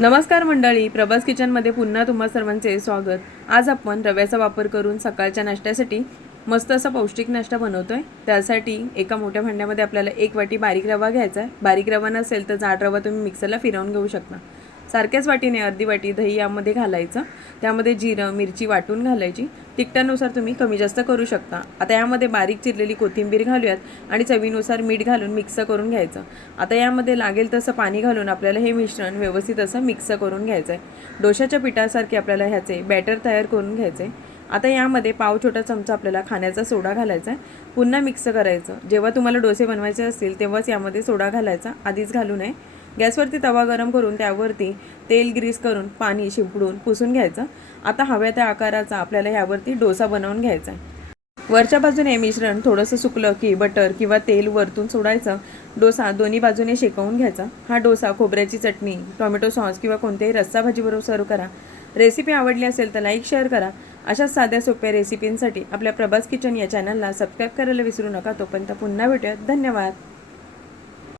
नमस्कार मंडळी, प्रभास किचनमध्ये पुन्हा तुम्हा सर्वांचे स्वागत। आज आपण रव्याचा वापर करून सकाळच्या नाश्त्यासाठी मस्त असा पौष्टिक नाश्ता बनवतोय। त्यासाठी एका मोठ्या भांड्यामध्ये आपल्याला 1 वाटी बारीक रवा घ्यायचा आहे। बारीक रवा नसेल तर जाड रवा तुम्ही मिक्सरला फिरवून घेऊ शकता। सारख्याच वाटीने अर्धी वाटी दही यामध्ये घालायचं। त्यामध्ये जिरं मिरची वाटून घालायची। तिखटानुसार तुम्ही कमी जास्त करू शकता। आता यामध्ये बारीक चिरलेली कोथिंबीर घालूयात आणि चवीनुसार मीठ घालून मिक्स करून घ्यायचं। आता यामध्ये लागेल तसं पाणी घालून आपल्याला हे मिश्रण व्यवस्थित असं मिक्स करून घ्यायचं आहे। डोशाच्या पिठासारखे आपल्याला ह्याचे बॅटर तयार करून घ्यायचे। आता यामध्ये पाव छोटा चमचा आपल्याला खाण्याचा सोडा घालायचा आहे। पुन्हा मिक्स करायचं। जेव्हा तुम्हाला डोसे बनवायचे असतील तेव्हाच यामध्ये सोडा घालायचा, आधीच घालू नये। गॅसवरती तवा गरम करून त्यावरती तेल ग्रीस करून पाणी शिंपडून पुसून घ्यायचं। आता हव्या त्या आकाराचा आपल्याला यावरती डोसा बनवून घ्यायचा आहे। वरच्या बाजूने मिश्रण थोडंसं सुकलं की बटर किंवा तेल वरतून सोडायचं। डोसा दोन्ही बाजूने शेकवून घ्यायचा। हा डोसा खोबऱ्याची चटणी, टोमॅटो सॉस किंवा कोणत्याही रस्सा भाजीबरोबर सर्व करा। रेसिपी आवडली असेल तर लाईक शेअर करा। अशाच साध्या सोप्या रेसिपींसाठी आपल्या प्रभास किचन या चॅनलला सबस्क्राईब करायला विसरू नका। तोपर्यंत पुन्हा भेटूयात। धन्यवाद।